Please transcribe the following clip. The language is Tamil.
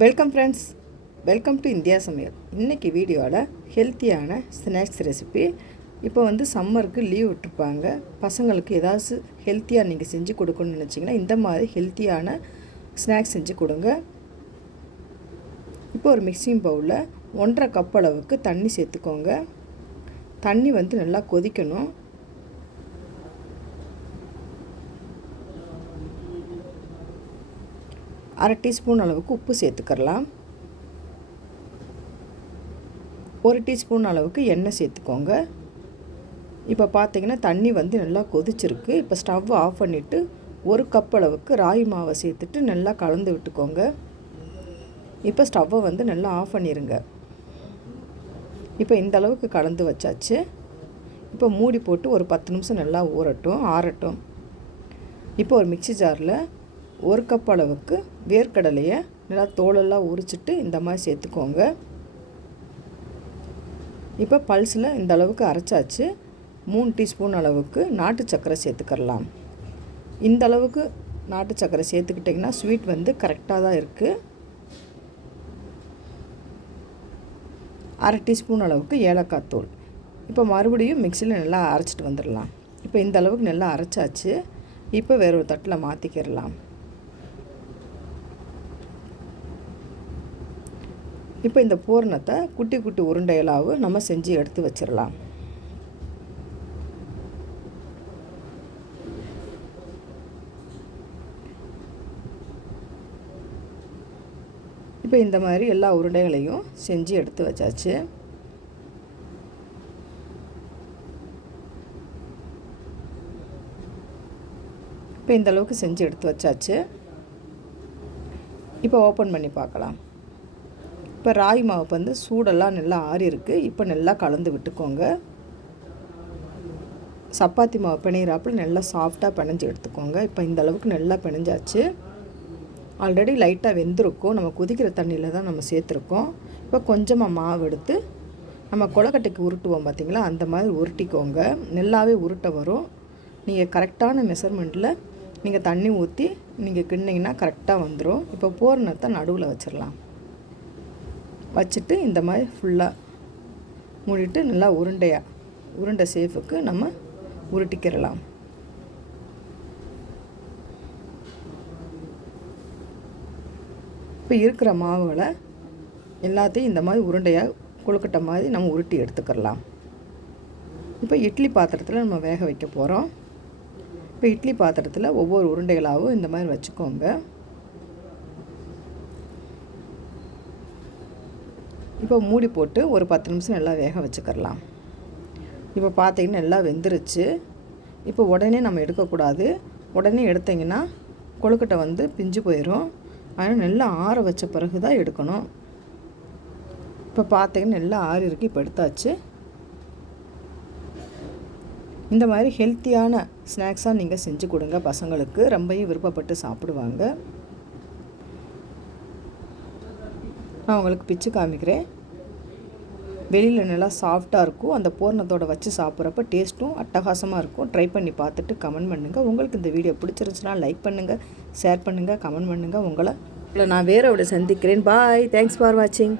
Welcome friends welcome to India சமையல் இன்றைக்கி வீடியோவில் ஹெல்த்தியான ஸ்நாக்ஸ் ரெசிபி இப்போ வந்து சம்மருக்கு லீவ் விட்டுருப்பாங்க. பசங்களுக்கு ஏதாச்சும் ஹெல்த்தியாக நீங்கள் செஞ்சு கொடுக்கணும்னு நினச்சிங்கன்னா இந்த மாதிரி ஹெல்த்தியான ஸ்நாக்ஸ் செஞ்சு கொடுங்க. இப்போ ஒரு மிக்சிங் பவுலில் ஒன்றரை கப் அளவுக்கு தண்ணி சேர்த்துக்கோங்க. தண்ணி வந்து நல்லா கொதிக்கணும். அரை டீஸ்பூன் அளவுக்கு உப்பு சேர்த்துக்கலாம் ஒரு டீஸ்பூன் அளவுக்கு எண்ணெய் சேர்த்துக்கோங்க. இப்போ பார்த்தீங்கன்னா தண்ணி வந்து நல்லா கொதிச்சிருக்கு. இப்போ ஸ்டவ் ஆஃப் பண்ணிவிட்டு ஒரு கப் அளவுக்கு ராகி மாவை சேர்த்துட்டு நல்லா கலந்து விட்டுக்கோங்க. இப்போ ஸ்டவ்வை வந்து நல்லா ஆஃப் பண்ணிடுங்க இப்போ இந்த அளவுக்கு கலந்து வச்சாச்சு. இப்போ மூடி போட்டு ஒரு பத்து நிமிஷம் நல்லா ஊறட்டும் ஆறட்டும். இப்போ ஒரு மிக்சி ஜாரில் ஒரு கப் அளவுக்கு வேர்க்கடலையை நல்லா தோலெல்லாம் உரிச்சிட்டு இந்த மாதிரி சேர்த்துக்கோங்க. இப்போ பல்ஸில் இந்த அளவுக்கு அரைச்சாச்சு. மூணு டீஸ்பூன் அளவுக்கு நாட்டு சர்க்கரை சேர்த்துக்கரலாம் இந்த அளவுக்கு நாட்டு சர்க்கரை சேர்த்துக்கிட்டிங்கன்னா ஸ்வீட் வந்து கரெக்டாக தான் இருக்குது அரை டீஸ்பூன் அளவுக்கு ஏலக்காய் தூள். இப்போ மறுபடியும் மிக்சியில் நல்லா அரைச்சிட்டு வந்துடலாம். இப்போ இந்த அளவுக்கு நல்லா அரைச்சாச்சு. இப்போ வேற ஒரு தட்டில் மாற்றிக்கிடலாம் இப்போ இந்த பூரணத்தை குட்டி குட்டி உருண்டைகளாக நம்ம செஞ்சு எடுத்து வச்சிடலாம். இப்போ இந்த மாதிரி எல்லா உருண்டைகளையும் செஞ்சு எடுத்து வச்சாச்சு. இப்போ இந்த அளவுக்கு செஞ்சு எடுத்து வச்சாச்சு. இப்போ ஓப்பன் பண்ணி பார்க்கலாம். இப்போ ராகி மாவு வந்து சூடெல்லாம் நல்லா ஆறி இருக்குது இப்போ நல்லா கலந்து விட்டுக்கோங்க. சப்பாத்தி மாவு பிணையிறாப்புல நல்லா சாஃப்டாக பிணைஞ்சு எடுத்துக்கோங்க. இப்போ இந்த அளவுக்கு நல்லா பிணைஞ்சாச்சு. ஆல்ரெடி லைட்டாக வெந்திருக்கும். நம்ம கொதிக்கிற தண்ணியில் தான் நம்ம சேர்த்துருக்கோம். இப்போ கொஞ்சமாக மாவு எடுத்து நம்ம கொலக்கட்டைக்கு உருட்டுவோம் பார்த்திங்களா அந்த மாதிரி உருட்டிக்கோங்க. நல்லாவே உருட்ட வரும். நீங்கள் கரெக்டான மெஷர்மெண்ட்டில் நீங்கள் தண்ணி ஊற்றி நீங்கள் கிண்டிங்கன்னா கரெக்டாக வந்துடும் இப்போ பூரணத்தை நடுவில் வச்சிடலாம் வச்சுட்டு இந்த மாதிரி ஃபுல்லாக மூடிட்டு நல்லா உருண்டையாக உருண்டை சேஃபுக்கு நம்ம உருட்டிக்கிறலாம் இப்போ இருக்கிற மாவுகளை எல்லாத்தையும் இந்த மாதிரி உருண்டையாக கொழுக்கட்டை மாதிரி நம்ம உருட்டி எடுத்துக்கிறலாம் இப்போ இட்லி பாத்திரத்தில் நம்ம வேக வைக்க போகிறோம் இப்போ இட்லி பாத்திரத்தில் ஒவ்வொரு உருண்டைகளாகவும் இந்த மாதிரி வச்சுக்கோங்க. இப்போ மூடி போட்டு ஒரு பத்து நிமிஷம் நல்லா வேக வச்சுக்கிறலாம். இப்போ பார்த்தீங்கன்னா நல்லா வெந்துருச்சு. இப்போ உடனே நம்ம எடுக்கக்கூடாது. உடனே எடுத்திங்கன்னா கொழுக்கட்டை வந்து பிஞ்சு போயிடும் அதனால் நல்லா ஆற வச்ச பிறகு தான் எடுக்கணும். இப்போ பார்த்தீங்கன்னா நல்லா ஆறி இருக்குது இப்போ எடுத்தாச்சு. இந்த மாதிரி ஹெல்த்தியான ஸ்நாக்ஸாக நீங்கள் செஞ்சு கொடுங்க. பசங்களுக்கு ரொம்பவும் விருப்பப்பட்டு சாப்பிடுவாங்க. நான் உங்களுக்கு பிச்சு காமிக்கிறேன். வெளியில் நல்லா சாஃப்டாக இருக்கும். அந்த பூர்ணத்தோடு வச்சு சாப்பிட்றப்ப டேஸ்ட்டும் அட்டகாசமாக இருக்கும். ட்ரை பண்ணி பார்த்துட்டு கமெண்ட் பண்ணுங்கள் உங்களுக்கு இந்த வீடியோ பிடிச்சிருந்துச்சுன்னா லைக் பண்ணுங்கள் ஷேர் பண்ணுங்கள் கமெண்ட் பண்ணுங்கள் உங்களை நான் வேறோட சந்திக்கிறேன். பாய் தேங்க்ஸ் ஃபார் வாட்சிங்